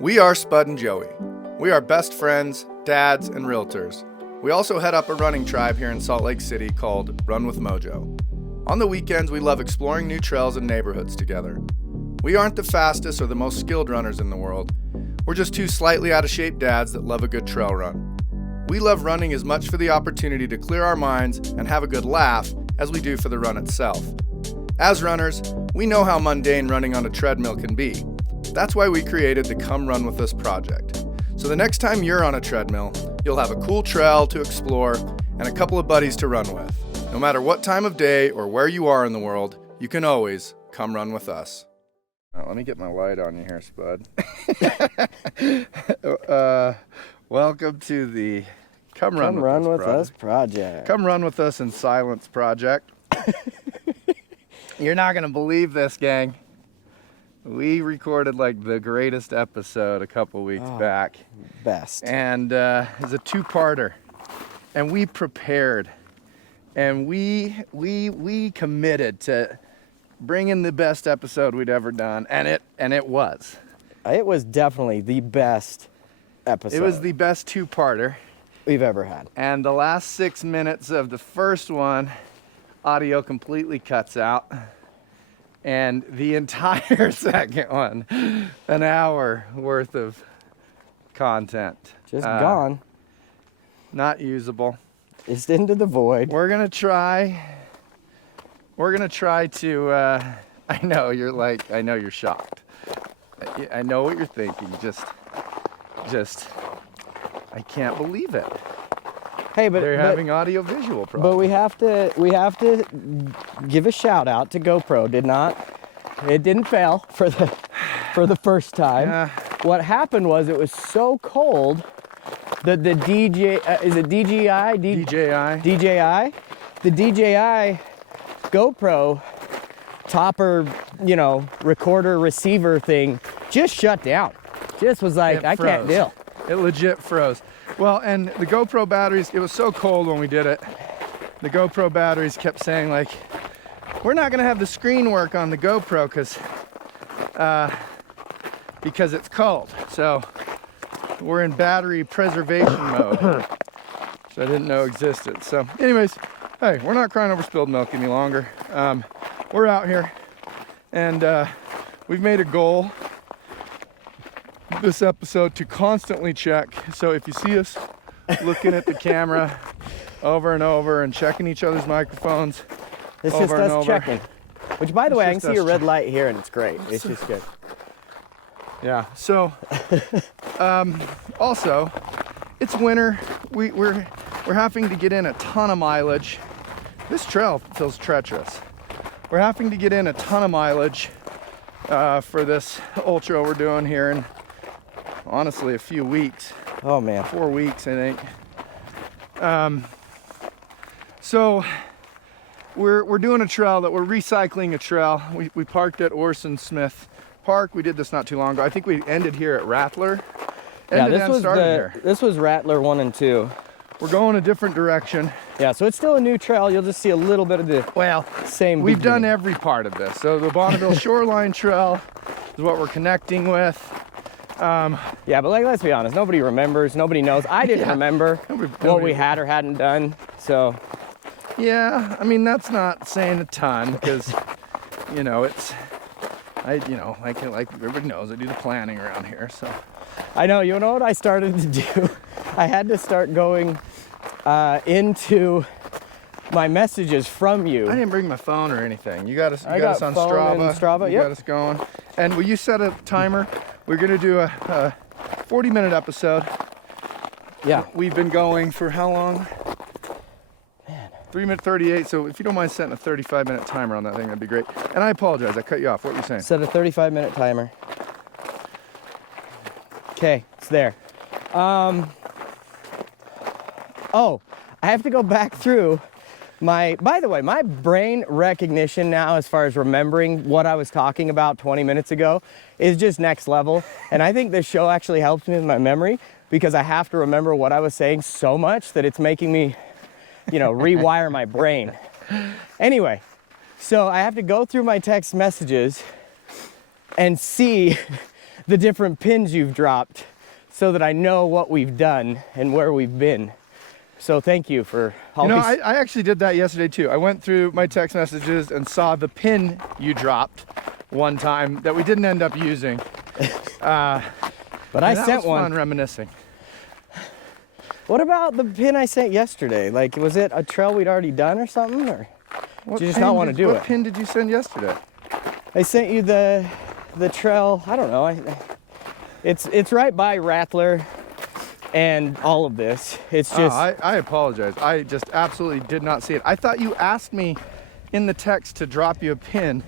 We are Spud and Joey. We are best friends, dads, and realtors. We also head up a running tribe here in Salt Lake City called Run with Mojo. On the weekends, we love exploring new trails and neighborhoods together. We aren't the fastest or the most skilled runners in the world. We're just two slightly out of shape dads that love a good trail run. We love running as much for the opportunity to clear our minds and have a good laugh as we do for the run itself. As runners, we know how mundane running on a treadmill can be. That's why we created the Come Run With Us project. So the next time you're on a treadmill, you'll have a cool trail to explore and a couple of buddies to run with. No matter what time of day or where you are in the world, you can always come run with us. Let me get my light on you here, Spud. Welcome to the Come Run With Us project. Come Run With Us in Silence project. You're not going to believe this, gang. We recorded like the greatest episode a couple weeks back. Best. And it's a two-parter. And we prepared. And we committed to bringing the best episode we'd ever done. And it was. It was definitely the best episode. It was the best two-parter we've ever had. And the last 6 minutes of the first one, audio completely cuts out. And the entire second one, an hour worth of content. Just gone. Not usable. Just into the void. We're gonna try to, I know you're shocked. I know what you're thinking, just, I can't believe it. Hey, but they're having audio visual problems. But we have to give a shout out to GoPro. It didn't fail for the first time. Yeah. What happened was it was so cold that the is it DJI? DJI? The DJI GoPro topper, recorder receiver thing just shut down. Just was like, I can't deal. It legit froze. Well, and the GoPro batteries, it was so cold when we did it. The GoPro batteries kept saying like, we're not gonna have the screen work on the GoPro because it's cold. So we're in battery preservation mode, which I didn't know existed. So anyways, hey, we're not crying over spilled milk any longer. We're out here and we've made a goal this episode to constantly check. So if you see us looking at the camera over and over and checking each other's microphones, it's just us checking. Which, by the way, I can see a red light here, and it's great. It's just good. Yeah. So, also, it's winter. We're having to get in a ton of mileage. This trail feels treacherous. We're having to get in a ton of mileage for this ultra we're doing here in, honestly, a few weeks. Oh man, 4 weeks, I think. So we're doing a trail that we're recycling a trail. We parked at Orson Smith Park. We did this not too long ago. I think we ended here at Rattler. This was Rattler 1 and 2. We're going a different direction. Yeah, so it's still a new trail. You'll just see a little bit of the same. We've done every part of this. So the Bonneville Shoreline Trail is what we're connecting with. Yeah, but let's be honest. Nobody remembers. Nobody knows. I didn't remember what we had or hadn't done. So. Yeah, I mean that's not saying a ton because, like everybody knows I do the planning around here. So. I know. You know what I started to do? I had to start going into my messages from you. I didn't bring my phone or anything. You got us on Strava. You got us going. And will you set a timer? We're gonna do a 40-minute episode. Yeah. We've been going for how long? Man. 3:38. So if you don't mind setting a 35-minute timer on that thing, that'd be great. And I apologize, I cut you off. What were you saying? Set a 35-minute timer. Okay, it's there. Oh, I have to go back through by the way, my brain recognition now, as far as remembering what I was talking about 20 minutes ago, is just next level. And I think this show actually helps me with my memory because I have to remember what I was saying so much that it's making me, rewire my brain. Anyway, so I have to go through my text messages and see the different pins you've dropped so that I know what we've done and where we've been. So thank you for You always. know, I actually did that yesterday too. I went through my text messages and saw the pin you dropped one time that we didn't end up using. but I that sent was one. fun reminiscing. What about the pin I sent yesterday? Like, was it a trail we'd already done or something? Or What did you just pin not want to do what it? pin did you send yesterday? I sent you the trail. I don't know. It's right by Rattler and all of this. It's just I apologize. I just absolutely did not see it. I thought you asked me in the text to drop you a pin.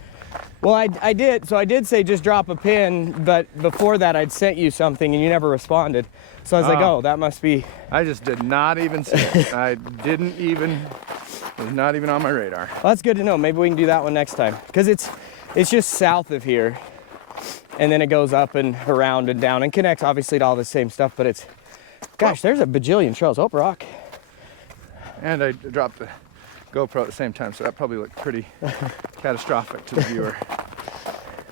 well, I did. So I did say just drop a pin, but before that I'd sent you something and you never responded. So I was like, Oh. oh, that must be. I just did not even see it. I didn't even, it was not even on my radar. Well, that's good to know. Maybe we can do that one next time because it's just south of here, and then it goes up and around and down and connects obviously to all the same stuff. But it's, gosh, there's a bajillion trails. Hope Rock. And I dropped the GoPro at the same time, so that probably looked pretty catastrophic to the viewer.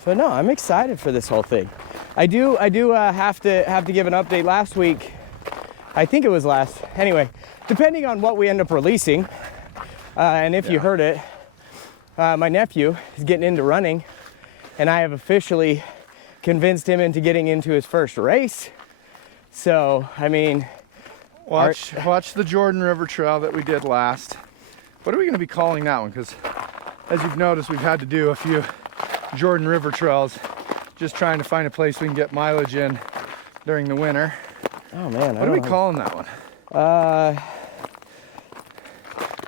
But no, I'm excited for this whole thing. I do have to give an update. Last week, I think it was anyway, depending on what we end up releasing, and if you heard it, my nephew is getting into running, and I have officially convinced him into getting into his first race. So, I mean, Watch the Jordan River Trail that we did last. What are we going to be calling that one? Because as you've noticed, we've had to do a few Jordan River Trails, just trying to find a place we can get mileage in during the winter. oh man, What are we calling that one?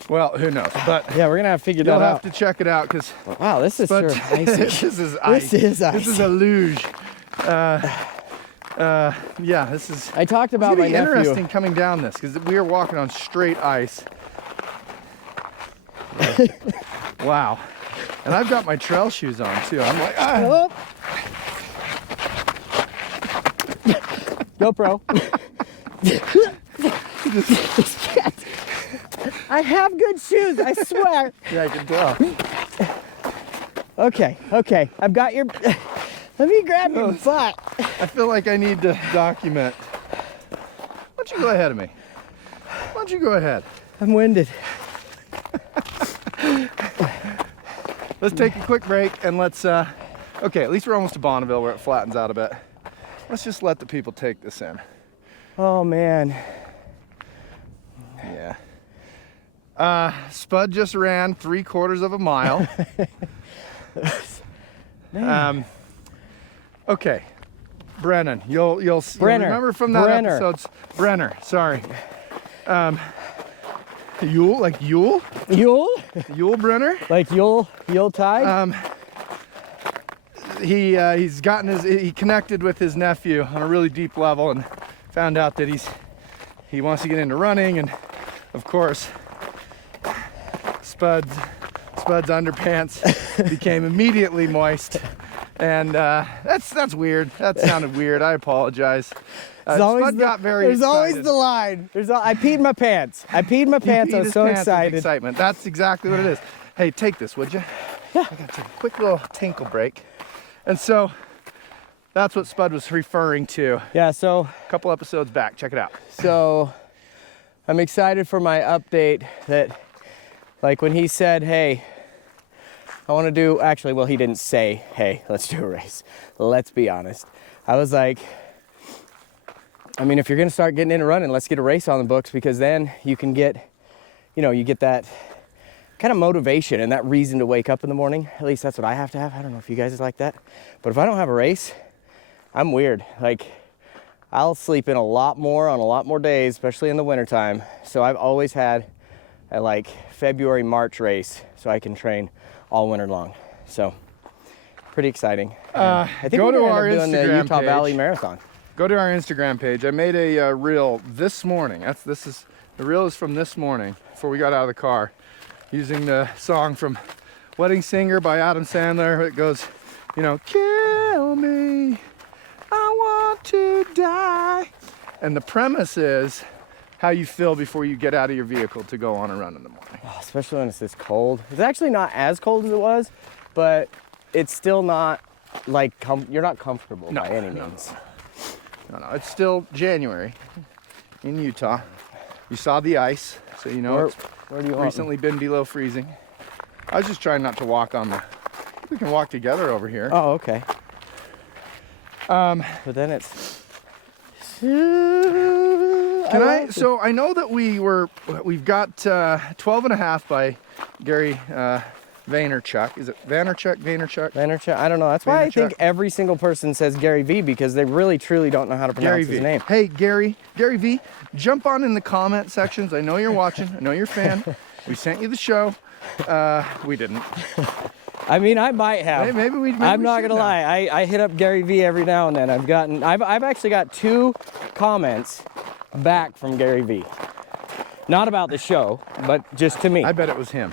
Well, who knows? But yeah, we're gonna have to figure you'll that have out. to check it out because Wow, this is sure icy. this is ice. This is This icy. is a luge. Yeah, this is. I talked It's about gonna my be nephew. interesting coming down this because we are walking on straight ice. Wow. And I've got my trail shoes on too. I'm like, ah. Oh. GoPro. I have good shoes, I swear. Yeah, I can tell. Okay. I've got your. Let me grab your butt. I feel like I need to document. Why don't you go ahead of me? Why don't you go ahead? I'm winded. Let's take a quick break and let's, okay, at least we're almost to Bonneville where it flattens out a bit. Let's just let the people take this in. Oh man. Yeah. Spud just ran 3/4 of a mile. Okay. Brennan, you'll Brenner. remember from that Brenner. episode's Brenner, sorry. Yule, like Yule? Yule? Yule Brenner? Like Yule tide? He connected with his nephew on a really deep level and found out that he wants to get into running, and of course Spud's underpants became immediately moist, and that's weird. That sounded weird. I apologize. Spud got very There's always excited. the line. I peed my pants. I peed my He pants. peed I was his so pants with excited. excitement. That's exactly what it is. Hey, take this, would you? Yeah. I gotta take a quick little tinkle break. And so that's what Spud was referring to Yeah, so a couple episodes back. Check it out. I'm excited for my update that, like when he said, hey, I want to do, actually, well, he didn't say, hey, let's do a race. Let's be honest. I was like, I mean, if you're going to start getting into running, let's get a race on the books, because then you can get, you get that kind of motivation and that reason to wake up in the morning. At least that's what I have to have. I don't know if you guys are like that, but if I don't have a race, I'm weird. Like, I'll sleep in a lot more on a lot more days, especially in the wintertime. So I've always had a like February, March race so I can train all winter long. So pretty exciting. I think go we're to gonna our end up doing the Instagram Utah page. Valley Marathon. Go to our Instagram page. I made a reel this morning. The reel is from this morning before we got out of the car, using the song from Wedding Singer by Adam Sandler. It goes, kill me, I want to die. And the premise is how you feel before you get out of your vehicle to go on a run in the morning. Oh, especially when it's this cold. It's actually not as cold as it was, but it's still not like you're not comfortable No, by any no. means. No, it's still January in Utah. You saw the ice, so you know it's Where do you want recently been below freezing. I was just trying not to walk on the. We can walk together over here. Oh, okay. But then it's. Can I? So I know that we've got 12 and a half by Gary Vaynerchuk. Is it Vaynerchuk? Vaynerchuk? I don't know. That's why I think Vaynerchuk. every single person says Gary V because they really truly don't know how to Gary pronounce V. his name. Hey, Gary V, jump on in the comment sections. I know you're watching. I know you're a fan. We sent you the show. We didn't. I mean, I might have. Hey, maybe we I'm not should gonna now. lie. I hit up Gary V every now and then. I've actually got 2 comments back from Gary V. Not about the show, but just to me. I bet it was him.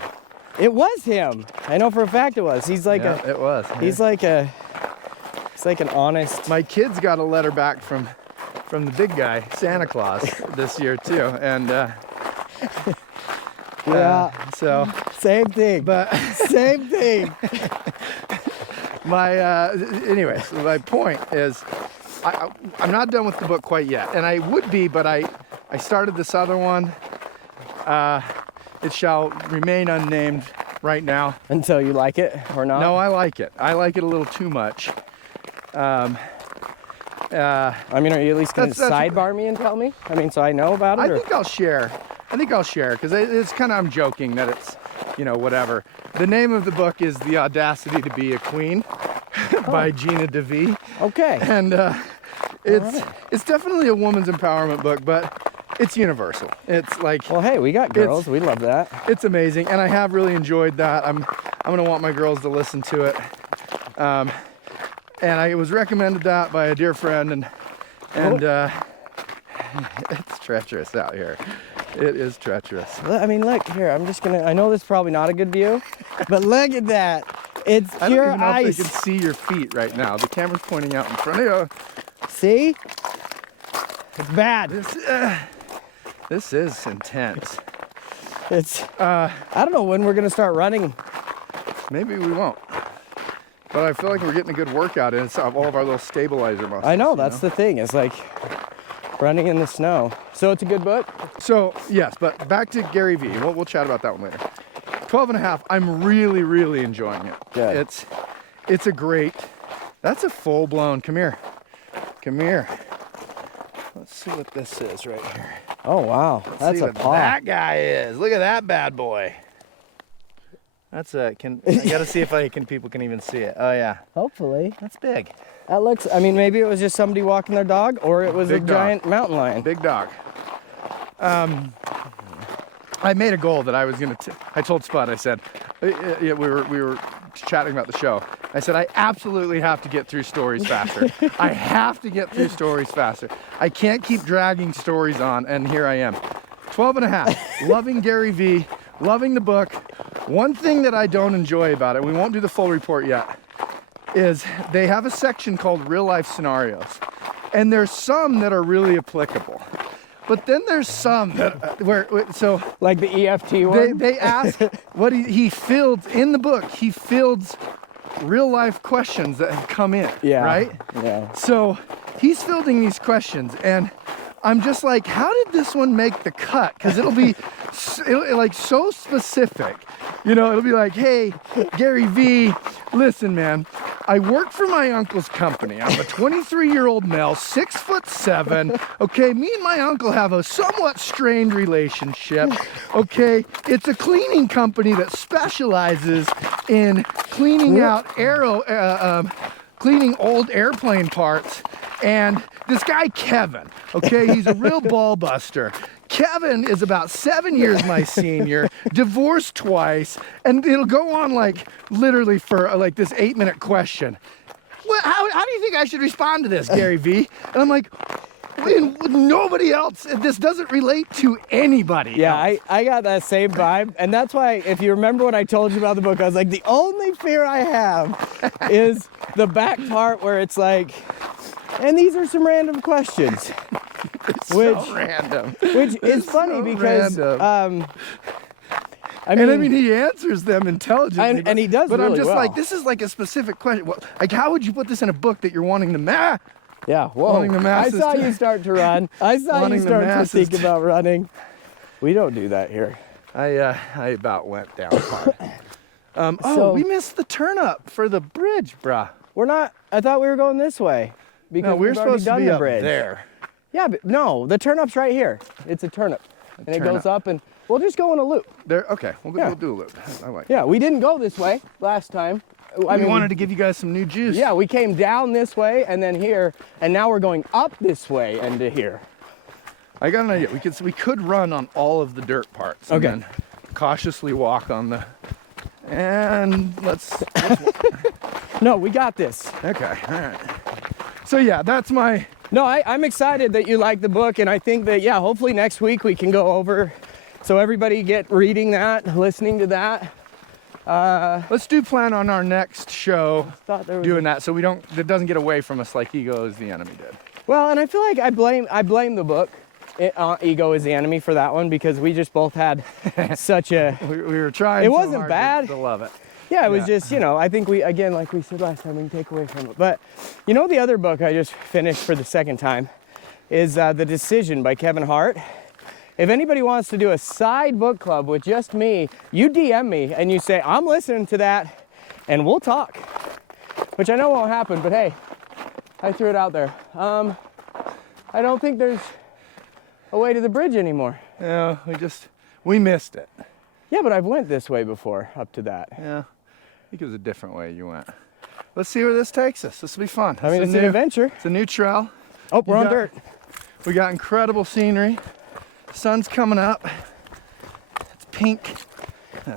It was him. I know for a fact it was. He's like It was. he's like an honest. My kids got a letter back from the big guy, Santa Claus, this year too, and Yeah. so. Same thing. But Same thing. anyways, my point is, I'm not done with the book quite yet, and I would be, but I started this other one. It shall remain unnamed right now. Until you like it or not. No, I like it. I like it a little too much. I mean, are you at least going to That's- sidebar me and tell me? I mean, so I know about it? I or- think I'll share because it's kind of, I'm joking that it's, whatever. The name of the book is The Audacity to Be a Queen by Gina DeVee. Okay. And it's definitely a woman's empowerment book, but it's universal. It's like, Well, hey, we got girls. We love that. it's amazing, and I have really enjoyed that. I'm gonna want my girls to listen to it. And I was recommended that by a dear friend, and it's treacherous out here. It is treacherous. I mean, look here. I'm just gonna. I know this is probably not a good view, but look at that. It's I don't pure even know if ice. they can see your feet right now. The camera's pointing out in front of you. See? It's bad. This is intense. It's. I don't know when we're gonna start running. Maybe we won't. But I feel like we're getting a good workout in all of our little stabilizer muscles. I know that's the thing. It's like running in the snow. So it's a good book. So, yes, but back to Gary V. We'll chat about that one later. 12 and a half, I'm really, really enjoying it. Good. It's a great, that's a full-blown, come here. Let's see what this is right here. Oh wow, that's see a what paw. that guy is. Look at that bad boy. That's I gotta see if people can even see it. Oh yeah, Hopefully. that's big. That looks. I mean, maybe it was just somebody walking their dog, or it was Big a dog. giant mountain lion. Big dog. I made a goal that I was gonna. I told Spud. I said, we were chatting about the show. I said I absolutely have to get through stories faster. I have to get through stories faster. I can't keep dragging stories on, and here I am. 12 and a half. Loving Gary V. Loving the book. One thing that I don't enjoy about it, we won't do the full report yet, is they have a section called real life scenarios. And there's some that are really applicable. But then there's some that, so Like the EFT one. they ask what he fields in the book, he fields real life questions that have come in, Yeah. right? Yeah. So he's fielding these questions, and I'm just like, how did this one make the cut? Because it'll be like so specific. It'll be like, hey, Gary V, listen, man, I work for my uncle's company. I'm a 23-year-old male, 6'7". Okay, me and my uncle have a somewhat strained relationship. Okay, it's a cleaning company that specializes in cleaning out cleaning old airplane parts. And this guy, Kevin, okay, he's a real ball buster. Kevin is about 7 years my senior, divorced twice, and it'll go on like literally for like this 8-minute question. Well, how do you think I should respond to this, Gary V? And I'm like, nobody else, this doesn't relate to anybody Yeah, else. I got that same vibe. And that's why, if you remember when I told you about the book, I was like, the only fear I have is the back part where it's like, and these are some random questions. So random. Which is funny so because random. and I mean, he answers them intelligently. And he does But I'm really just well. like, this is like a specific question. Like, how would you put this in a book that you're wanting to Yeah, whoa. wanting the I masses saw to- you start to run. I saw you wanting the start to masses think to- about running. We don't do that here. I about went down hard. Oh, So- we missed the turn up for the bridge, bruh. We're not, I thought we were going this way. Because No, we're we've already supposed to done be the up bridge. there. Yeah, but no, the turnup's right here. It's a turnip. And it goes turnip. up and we'll just go in a loop. There. Okay, Yeah. we'll do a loop. I like. Yeah, we didn't go this way last time. We wanted to give you guys some new juice. Yeah, we came down this way and then here, and now we're going up this way and to here. I got an idea. We could run on all of the dirt parts. And Okay. then cautiously walk on the. And let's. No, we got this. Okay. All right. So yeah, that's my. No, I'm excited that you like the book, and I think that, yeah, hopefully next week we can go over, so everybody get reading that, listening to that. Let's do plan on our next show Thought there was doing that, so it doesn't get away from us like Ego is the Enemy did. Well, and I feel like I blame the book, Ego is the Enemy, for that one, because we just both had such a, We were trying. It so wasn't hard bad. to love it. yeah, it was Yeah. just, I think we, again, like we said last time, we can take away from it. But the other book I just finished for the second time is The Decision by Kevin Hart. If anybody wants to do a side book club with just me, you DM me and you say, I'm listening to that, and we'll talk. Which I know won't happen, but hey, I threw it out there. I don't think there's a way to the bridge anymore. Yeah, we missed it. Yeah, but I've went this way before, up to that. Yeah, I think it was a different way you went. Let's see where this takes us. This will be fun. I mean, it's an adventure. It's a new trail. Oh, we're You on got- dirt. We got incredible scenery. Sun's coming up. It's pink.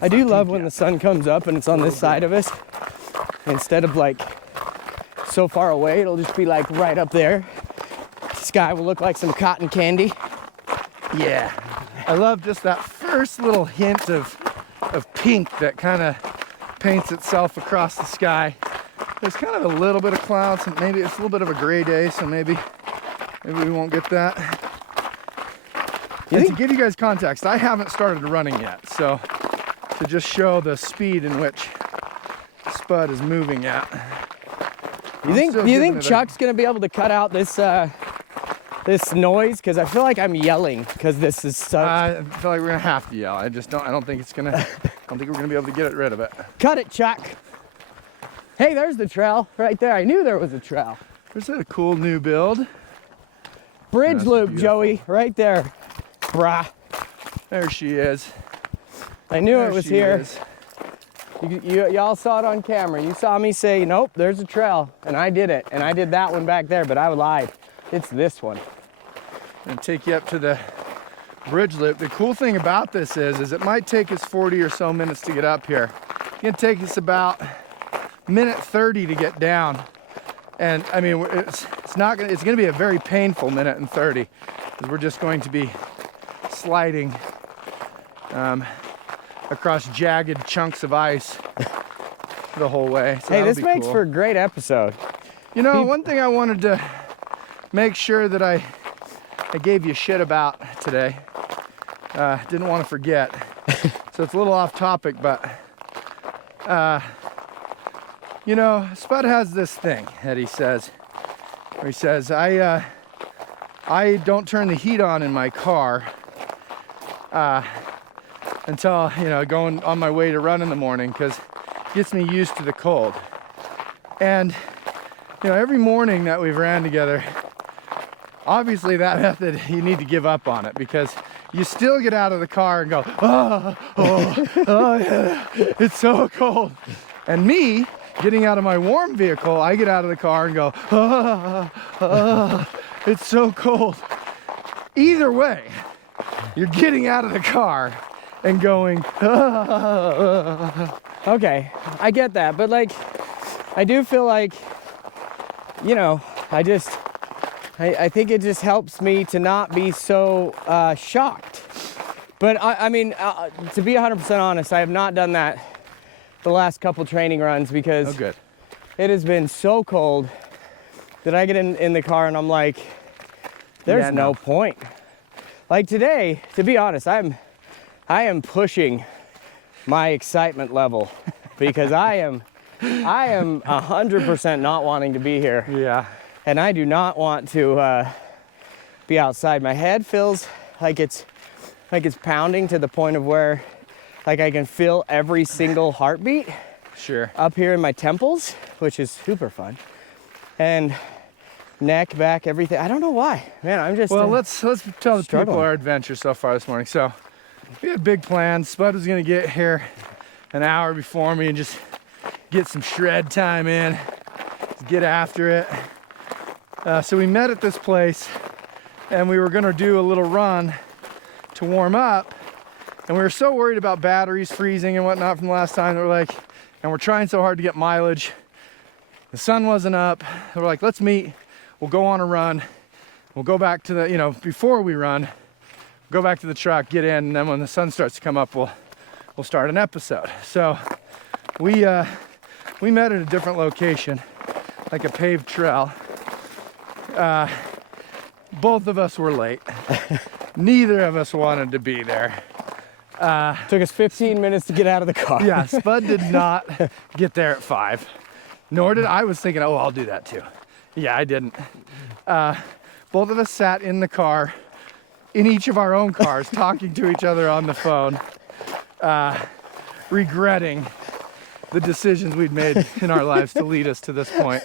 I do love when the sun comes up and it's on this side of us. Instead of like so far away, it'll just be like right up there. Sky will look like some cotton candy. Yeah. I love just that first little hint of pink that kind of paints itself across the sky. There's kind of a little bit of clouds, and maybe it's a little bit of a gray day, so maybe we won't get that. And to give you guys context, I haven't started running yet, so to just show the speed in which Spud is moving at. Do you still think giving it a- Chuck's gonna be able to cut out this this noise? Because I feel like I'm yelling because this is such. I feel like we're gonna have to yell. I don't think it's gonna. I don't think we're gonna be able to get rid of it. Cut it, Chuck. Hey, there's the trail right there. I knew there was a trail. There's a cool new build. Bridge That's loop, beautiful. Joey, right there. Brah. There she is. I knew There it was she here. is. Y'all saw it on camera. You saw me say, nope, there's a trail. And I did it. And I did that one back there, but I lied. It's this one. And take you up to the bridge loop. The cool thing about this is it might take us 40 or so minutes to get up here. It's gonna take us about minute 30 to get down. And I mean, it's gonna be a very painful minute and 30 because we're just going to be sliding across jagged chunks of ice the whole way. So Hey, that'll this be makes cool. for a great episode. You know, one thing I wanted to make sure that I gave you shit about today. Didn't want to forget. So it's a little off topic, but you know, Spud has this thing that he says, where he says, I don't turn the heat on in my car until, going on my way to run in the morning because it gets me used to the cold. And every morning that we've ran together, obviously that method, you need to give up on it because you still get out of the car and go, oh yeah, it's so cold. And me, getting out of my warm vehicle, I get out of the car and go, it's so cold. Either way, you're getting out of the car and going, Okay, I get that. But like, I do feel like, I think it just helps me to not be so shocked. But I mean, to be 100% honest, I have not done that the last couple training runs because oh good. it has been so cold that I get in the car and I'm like, there's Yeah, no no. point. Like today, to be honest, I am pushing my excitement level because I am 100% not wanting to be here. Yeah. And I do not want to be outside. My head feels like it's pounding to the point of where like I can feel every single heartbeat Sure. up here in my temples, which is super fun. And neck, back, everything. I don't know why. Man, I'm just Well, let's tell the people struggling. our adventure so far this morning. So we had big plans. Spud was gonna get here an hour before me and just get some shred time in, get after it. So we met at this place and we were gonna do a little run to warm up. And we were so worried about batteries freezing and whatnot from the last time that we're like, and we're trying so hard to get mileage. The sun wasn't up. We're like, let's meet. We'll go on a run. We'll go back to the, before we run, go back to the truck, get in, and then when the sun starts to come up, we'll start an episode. So we met at a different location, like a paved trail. Both of us were late. Neither of us wanted to be there. took us 15 minutes to get out of the car. Yeah, Spud did not get there at 5. Nor did I. Was thinking, oh, I'll do that too. Yeah, I didn't. Both of us sat in the car, in each of our own cars, talking to each other on the phone, regretting the decisions we'd made in our lives to lead us to this point.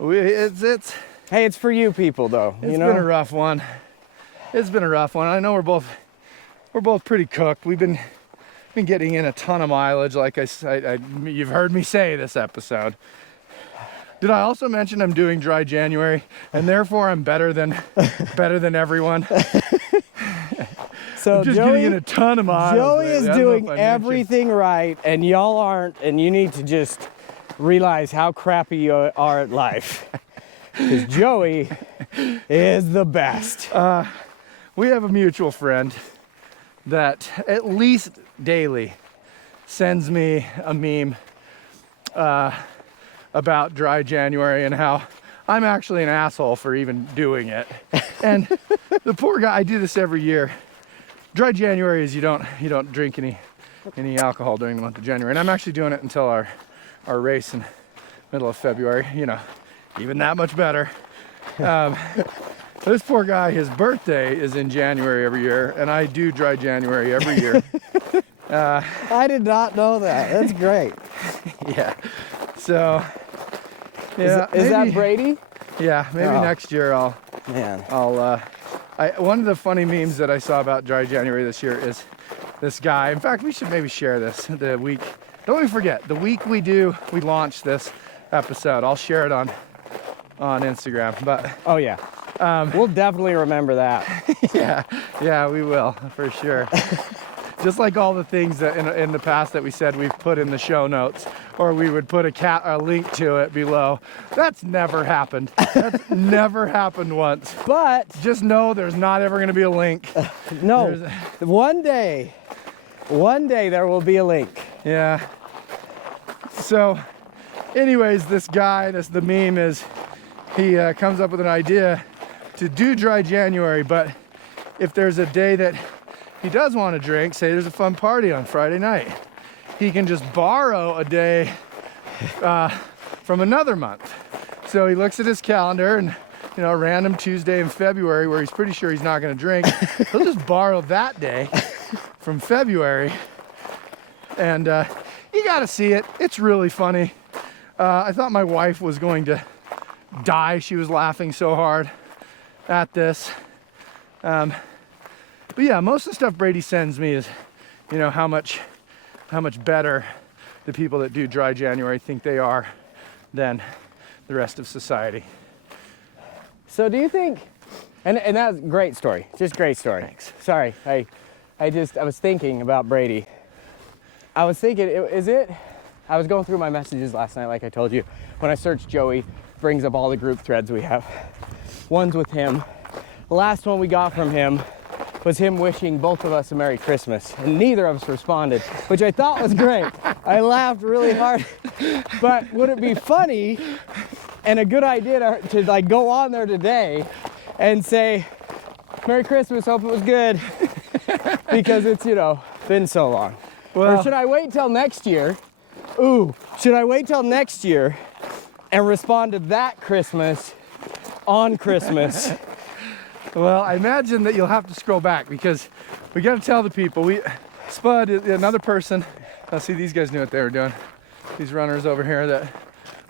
It's Hey, it's for you people though. been a rough one. It's been a rough one. I know we're both pretty cooked. We've been getting in a ton of mileage, like you've heard me say this episode. Did I also mention I'm doing dry January and therefore I'm better than everyone? So I'm just Joey, getting in a ton of miles. Joey lately. is I don't know doing if I mentioned. everything right, and y'all aren't, and you need to just realize how crappy you are at life. Because Joey is the best. We have a mutual friend that at least daily sends me a meme about dry January and how I'm actually an asshole for even doing it. And the poor guy, I do this every year. Dry January is you don't drink any alcohol during the month of January. And I'm actually doing it until our race in middle of February, even that much better. This poor guy, his birthday is in January every year, and I do dry January every year. I did not know that. That's great. Yeah. So, yeah. Is that maybe- Brady? Yeah, maybe Oh. next year I'll Man. one of the funny memes that I saw about dry January this year is this guy. In fact, we should maybe share this the week. Don't we forget, the week we launch this episode. I'll share it on Instagram. But Oh yeah. We'll definitely remember that. yeah, we will for sure. Just like all the things that in the past that we said we've put in the show notes, or we would put a link to it below. That's never happened. That's never happened once. But Just know there's not ever going to be a link. no, There's one day there will be a link. Yeah. So, anyways, this guy, the meme is, he comes up with an idea to do dry January, but if there's a day that he does want to drink, say there's a fun party on Friday night, he can just borrow a day from another month. So he looks at his calendar and, a random Tuesday in February where he's pretty sure he's not going to drink, he'll just borrow that day from February. And you got to see it. It's really funny. I thought my wife was going to die. She was laughing so hard at this. But yeah, most of the stuff Brady sends me is, how much better the people that do dry January think they are than the rest of society. So do you think, and that's a great story, just great story. Thanks. Sorry, I was thinking about Brady. I was thinking, I was going through my messages last night, like I told you. When I searched Joey, brings up all the group threads we have. One's with him. The last one we got from him was him wishing both of us a Merry Christmas. And neither of us responded, which I thought was great. I laughed really hard. But would it be funny and a good idea to go on there today and say, Merry Christmas, hope it was good. because it's, you know, been so long. Well, Or should I wait till next year? Ooh, should I wait till next year and respond to that Christmas on Christmas? well, I imagine that you'll have to scroll back because we got to tell the people. Spud, another person. I see these guys knew what they were doing. These runners over here that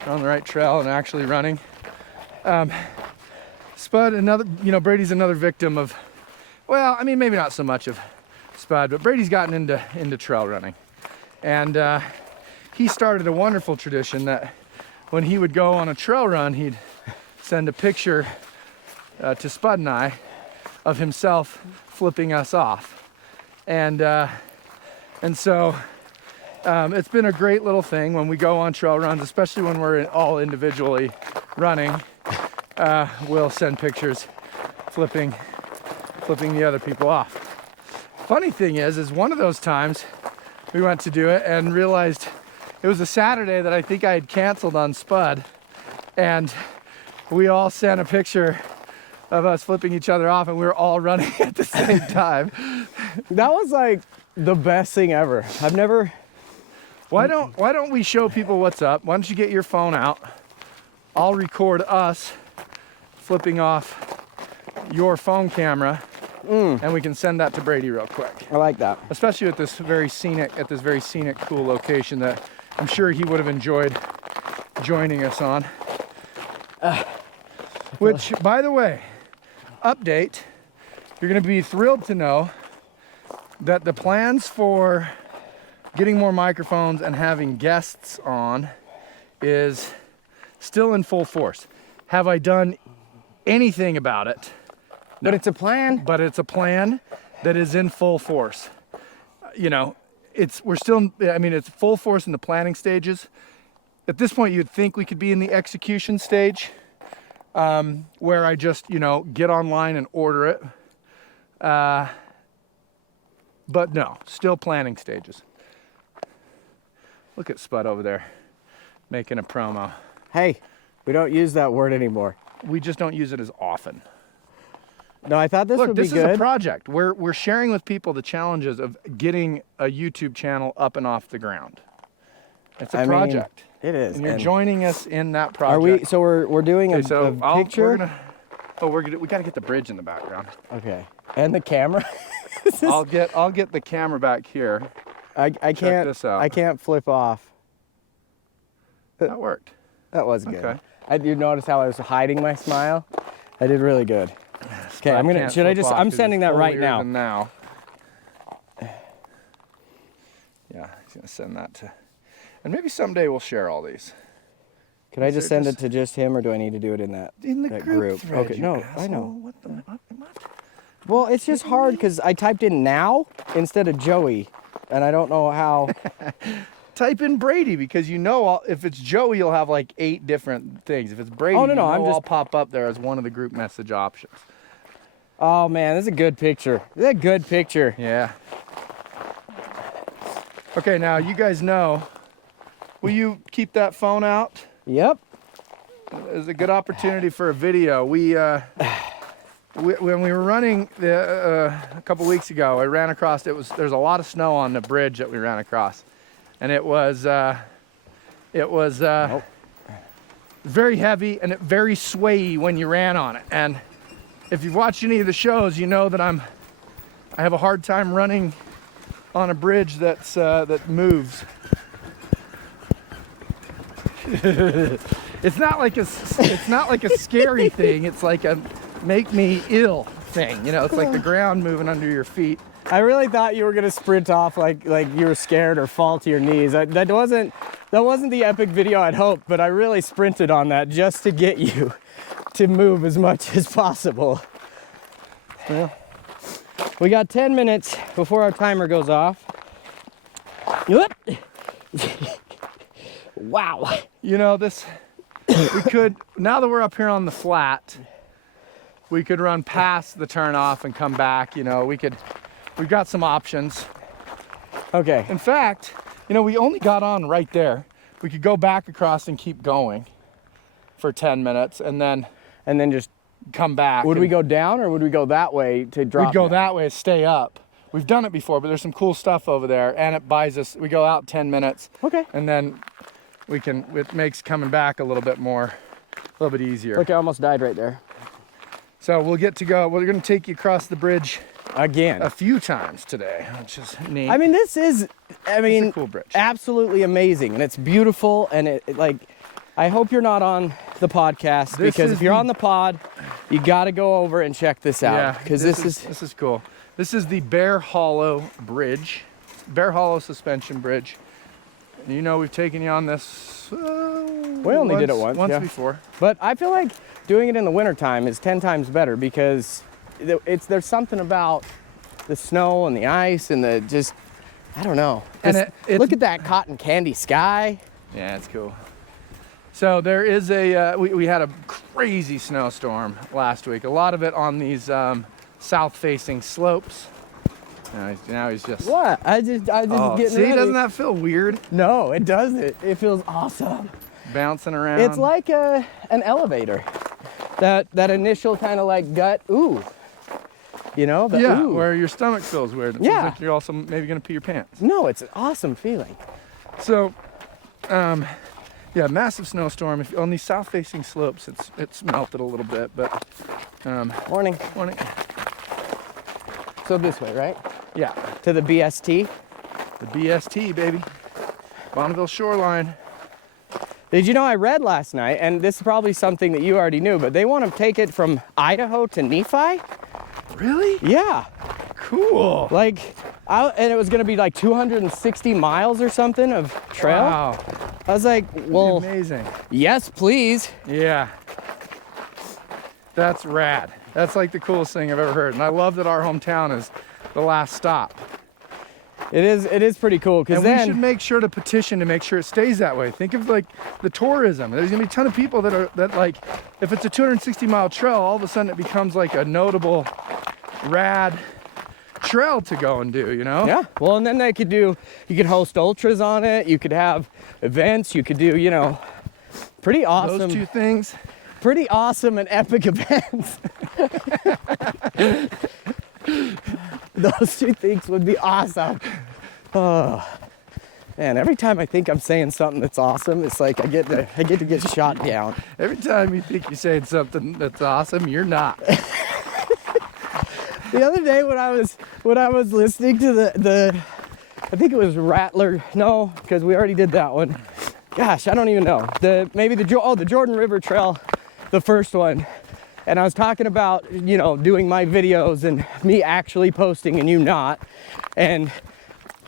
are on the right trail and actually running. Spud, another, you know, Brady's another victim of, well, I mean, maybe not so much of Spud, but Brady's gotten into trail running. And he started a wonderful tradition that when he would go on a trail run, he'd send a picture to Spud and I of himself flipping us off. And so it's been a great little thing when we go on trail runs, especially when we're all individually running. We'll send pictures flipping the other people off. Funny thing is one of those times we went to do it and realized it was a Saturday that I think I had canceled on Spud, and we all sent a picture of us flipping each other off, and we were all running at the same time. That was like the best thing ever. I've never. Why don't we show people what's up? Why don't you get your phone out? I'll record us flipping off your phone camera, and we can send that to Brady real quick. I like that. Especially at this very scenic, cool location that I'm sure he would have enjoyed joining us on. Which, by the way, update, you're gonna be thrilled to know that the plans for getting more microphones and having guests on is still in full force. Have I done anything about it? No. But it's a plan. But it's a plan that is in full force. You know, it's full force in the planning stages. At this point, you'd think we could be in the execution stage, where I just, you know, get online and order it. But no, still planning stages. Look at Spud over there making a promo. Hey, we don't use that word anymore. We just don't use it as often. No, I thought this would be good. This is a project. We're sharing with people the challenges of getting a YouTube channel up and off the ground. It's a project. It is. And you're joining us in that project. Are we? So we're doing a picture. We got to get the bridge in the background. Okay. And the camera. I'll get the camera back here. I can't. Check this out. I can't flip off. That worked. That was good. Okay. You notice how I was hiding my smile? I did really good. Okay, I'm sending that right now. Yeah, he's gonna send that to, and maybe someday we'll share all these. Can I just send it to just him, or do I need to do it in that group? Thread, okay, no, asshole. I know. What? Well, it's just hard because I typed in now instead of Joey, and I don't know how. Type in Brady, because you know if it's Joey, you'll have like 8 different things. If it's Brady, I'll pop up there as one of the group message options. Oh man, this is a good picture. This is a good picture. Yeah. Okay, now you guys know. Will you keep that phone out? Yep. It's a good opportunity for a video. When we were running a couple weeks ago, I ran across. There's a lot of snow on the bridge that we ran across, and it was very heavy and very swayy when you ran on it. And if you've watched any of the shows, you know that I have a hard time running on a bridge that moves. It's not like a scary thing. It's like a make me ill thing. You know, it's like the ground moving under your feet. I really thought you were gonna sprint off like you were scared or fall to your knees. That wasn't the epic video I'd hoped, but I really sprinted on that just to get you to move as much as possible. Well, we got 10 minutes before our timer goes off. Wow. You know, we could, now that we're up here on the flat, we could run past the turnoff and come back. You know, we've got some options. Okay. In fact, you know, we only got on right there. We could go back across and keep going for 10 minutes and then just come back. Would we go down or would we go that way to drop? We'd go that way, stay up. we've done it before, but there's some cool stuff over there, and it buys us. We go out 10 minutes. Okay. And then it makes coming back a little bit easier. Look, I almost died right there. So we'll get to go. We're going to take you across the bridge Again. a few times today, which is neat. I mean, this is, it's a cool bridge. absolutely amazing, and it's beautiful, and it like, I hope you're not on the podcast, because if you're on the pod, you got to go over and check this out, because this is cool. This is the Bear Hollow Bridge, Bear Hollow Suspension Bridge. And you know, we've taken you on this. We only did it once before. But I feel like doing it in the wintertime is 10 times better, because there's something about the snow and the ice and the just, I don't know. And look at that cotton candy sky. Yeah, it's cool. So there is we had a crazy snowstorm last week. A lot of it on these south-facing slopes. Now he's just. What? I just getting see, ready. doesn't that feel weird? No, it doesn't. It feels awesome. Bouncing around. It's like an elevator. That initial kind of like gut ooh. You know? Ooh. Where your stomach feels weird. It feels like you're also maybe gonna pee your pants. No, it's an awesome feeling. So, yeah, massive snowstorm. On these south-facing slopes, it's melted a little bit, but Morning. morning. So this way, right? Yeah, To the BST. the BST, baby. Bonneville Shoreline. Did you know I read last night, and this is probably something that you already knew, but they want to take it from Idaho to Nephi? Really? Yeah. Cool. Like, and it was going to be like 260 miles or something of trail. Wow. I was like, well, Amazing. yes, please. Yeah. That's rad. That's like the coolest thing I've ever heard. And I love that our hometown is the last stop. It is pretty cool, because And we should make sure to petition to make sure it stays that way. Think of like the tourism. There's gonna be a ton of people that like, if it's a 260-mile trail, all of a sudden it becomes like a notable, rad trail to go and do, you know? Yeah. Well, and then you could host ultras on it. You could have events. You could do, pretty awesome. Those two things. Pretty awesome and epic events. Those two things would be awesome. Oh, man, every time I think I'm saying something that's awesome, it's like I get to get shot down. Every time you think you're saying something that's awesome, you're not. The other day when I was listening to the I think it was Rattler. No, because we already did that one. Gosh, I don't even know. The Jordan River Trail, the first one. And I was talking about, doing my videos and me actually posting and you not. And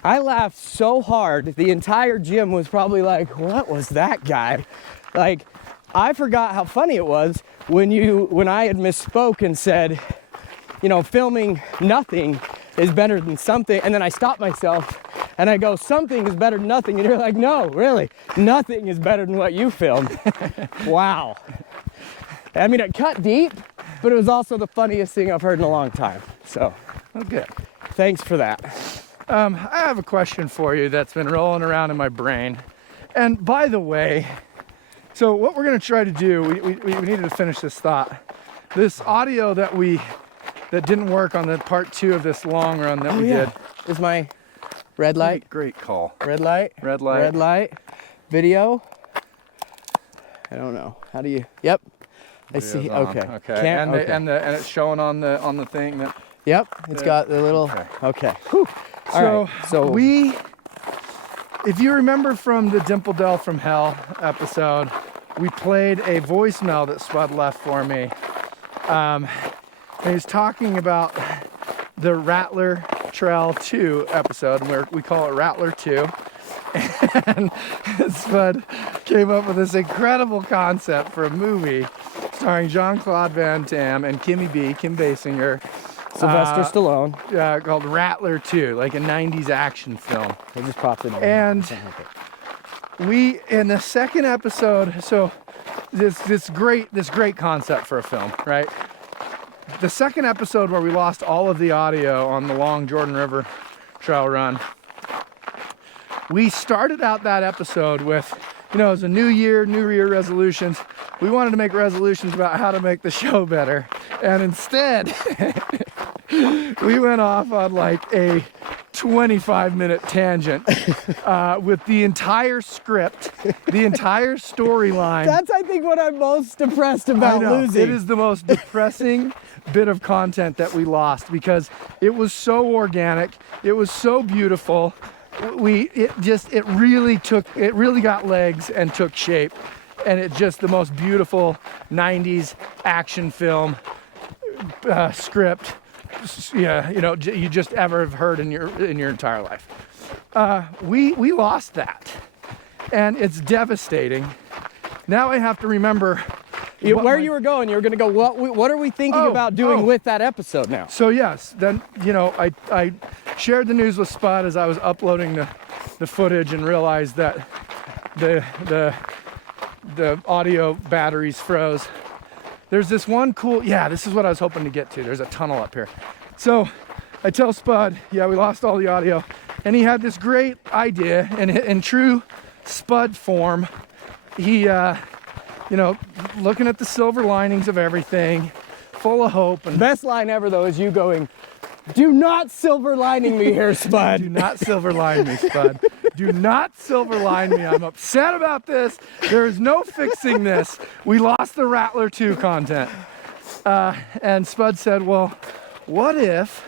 I laughed so hard, the entire gym was probably like, what was that guy? Like, I forgot how funny it was when I had misspoke and said, filming nothing is better than something. And then I stopped myself and I go, something is better than nothing. And you're like, no, really, nothing is better than what you filmed. Wow. I mean, it cut deep, but it was also the funniest thing I've heard in a long time. So, Okay. thanks for that. I have a question for you that's been rolling around in my brain. And by the way, so what we're gonna try to do, we needed to finish this thought. This audio that didn't work on the part 2 of this long run that we did. Is my red light? Great call. Red light? Red light. Red light. Video? I don't know. How do you? Yep. I see. Video's on. Okay. Okay. Okay. And it's showing on the thing that. Yep. It's got the little. Okay. Whew. All So, right. So if you remember from the Dimple Dell from Hell episode, we played a voicemail that Spud left for me. And he was talking about the Rattler Trail 2 episode, where we call it Rattler 2. And Spud came up with this incredible concept for a movie starring Jean-Claude Van Damme and Kim Basinger. Sylvester Stallone. Called Rattler 2, like a 90s action film. I just popped it in. And we, in the second episode, so this great concept for a film, right? The second episode where we lost all of the audio on the long Jordan River Trail run, we started out that episode with, it was a new year resolutions. We wanted to make resolutions about how to make the show better. And instead, we went off on like a 25-minute tangent with the entire script, the entire storyline. That's, I think, what I'm most depressed I about know. losing. It is the most depressing bit of content that we lost because it was so organic. It was so beautiful. It really got legs and took shape. And it's just the most beautiful 90s action film script, you just ever have heard in your entire life. We lost that, and it's devastating. Now I have to remember where you were going. You were going to go. What are we thinking about doing with that episode now? So yes, then I shared the news with Spud as I was uploading the footage and realized that the audio batteries froze. There's this one cool, this is what I was hoping to get to. There's a tunnel up here. So I tell Spud, we lost all the audio. And he had this great idea, and in true Spud form, he, looking at the silver linings of everything, full of hope. And Best line ever, though, is you going, "Do not silver lining me here, Spud." Do not silver line me, Spud. Do not silver line me. I'm upset about this. There is no fixing this. We lost the Rattler 2 content. And Spud said, well, what if,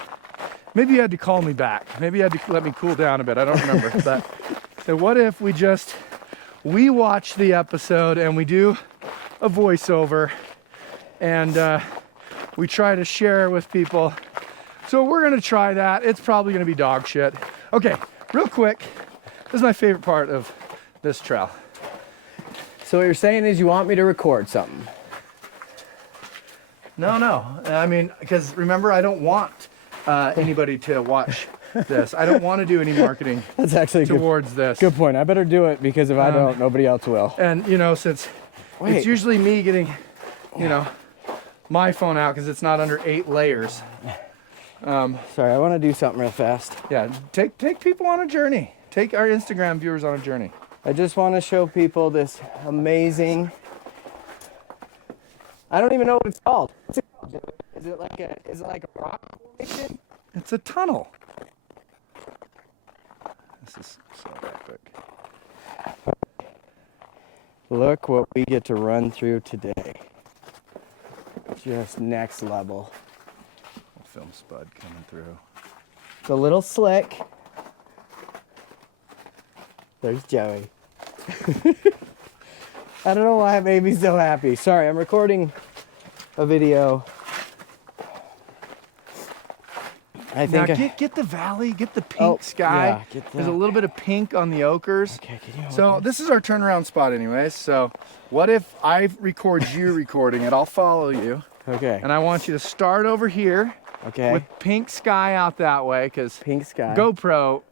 maybe you had to call me back. Maybe you had to let me cool down a bit. I don't remember. But so what if we watch the episode and we do a voiceover and we try to share with people. So we're gonna try that. It's probably gonna be dog shit. Okay, real quick. This is my favorite part of this trail. So what you're saying is you want me to record something? No. I mean, because remember, I don't want anybody to watch this. I don't want to do any marketing That's actually towards this. Good point. I better do it because if I don't, nobody else will. And since it's usually me getting, my phone out because it's not under 8 layers. Sorry, I want to do something real fast. Yeah, take people on a journey. Take our Instagram viewers on a journey. I just want to show people this amazing. I don't even know what it's called. What's it called? Is it like a rock formation? It's a tunnel. This is so epic. Look what we get to run through today. Just next level. We'll film Spud coming through. It's a little slick. There's Joey. I don't know why it made me so happy. Sorry, I'm recording a video. I think now get the valley, get the pink sky. Yeah, There's a little bit of pink on the ochres. Okay, can you hold So this is our turnaround spot anyways. So what if I record you recording it? I'll follow you. Okay. And I want you to start over here Okay. with pink sky out that way because Pink sky. GoPro,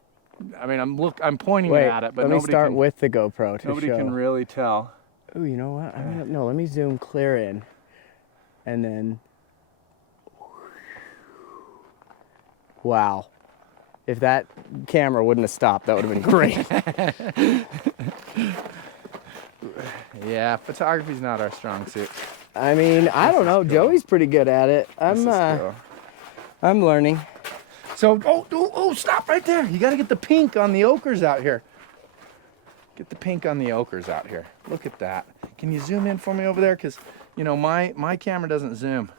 I mean, I'm pointing Wait, at it, but let me nobody start can, with the GoPro to nobody show. can really tell. Ooh, you know what? No, let me zoom clear in. And then. Wow. If that camera wouldn't have stopped, that would have been great. Yeah, photography's not our strong suit. I mean, I don't know. Joey's pretty good at it. I'm learning. So, stop right there. You got to get the pink on the ochres out here. Get the pink on the ochres out here. Look at that. Can you zoom in for me over there? Because, my camera doesn't zoom.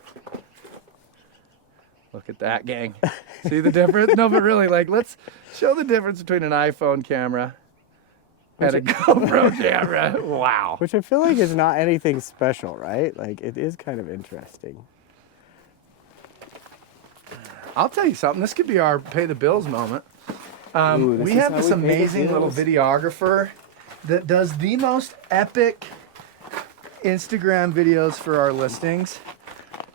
Look at that, gang. See the difference? No, but really, let's show the difference between an iPhone camera and a GoPro camera. Wow. Which I feel like is not anything special, right? Like, it is kind of interesting. I'll tell you something. This could be our pay the bills moment. Ooh, we is have how this we pay the amazing little bills? videographer that does the most epic Instagram videos for our listings.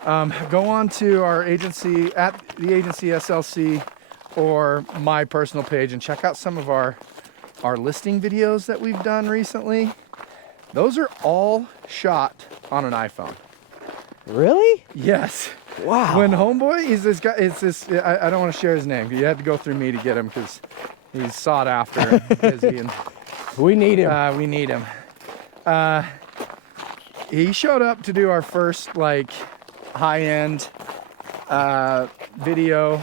Go on to our agency at the agency SLC or my personal page and check out some of our listing videos that we've done recently. Those are all shot on an iPhone. Really? Yes. Wow. When homeboy, he's this guy. It's this. I don't want to share his name. You had to go through me to get him because he's sought after and busy, and We need him. we need him. He showed up to do our first high-end video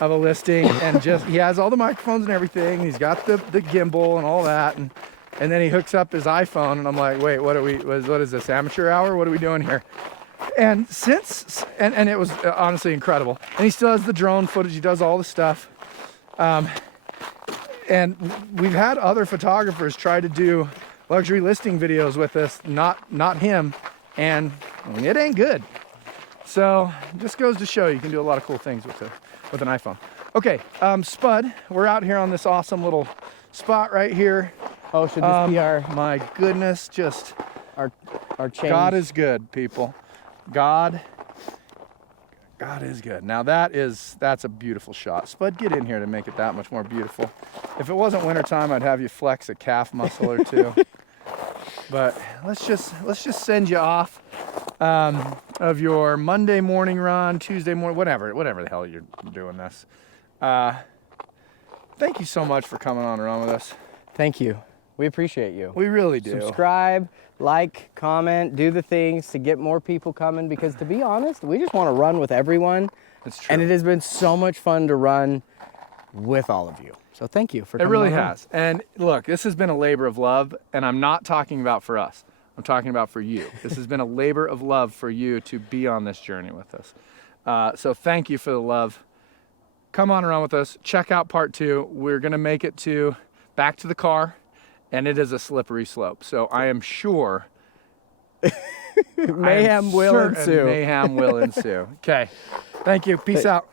of a listing, and just he has all the microphones and everything. He's got the gimbal and all that, and then he hooks up his iPhone, and I'm like, wait, what is this, amateur hour? What are we doing here? And and it was honestly incredible. And he still has the drone footage. He does all the stuff. And we've had other photographers try to do luxury listing videos with us, not him, and it ain't good. So just goes to show you can do a lot of cool things with an iPhone. Okay, Spud, we're out here on this awesome little spot right here. Oh, should this be my goodness, just our change? God is good, people. God is good. Now that's a beautiful shot. Spud, get in here to make it that much more beautiful. If it wasn't wintertime, I'd have you flex a calf muscle or two. But let's just send you off of your Monday morning run, Tuesday morning, whatever the hell you're doing this. Thank you so much for coming on and run with us. Thank you. We appreciate you. We really do. Subscribe, like, comment, do the things to get more people coming, because to be honest, we just want to run with everyone. It's true. And it has been so much fun to run with all of you. So thank you for coming. It really on. has. And look, this has been a labor of love, and I'm not talking about for us. I'm talking about for you. This has been a labor of love for you to be on this journey with us. So thank you for the love. Come on and run with us. Check out part 2. We're going to make it back to the car, and it is a slippery slope. So I am sure mayhem will ensue. Mayhem will ensue. Okay. Thank you. Peace out.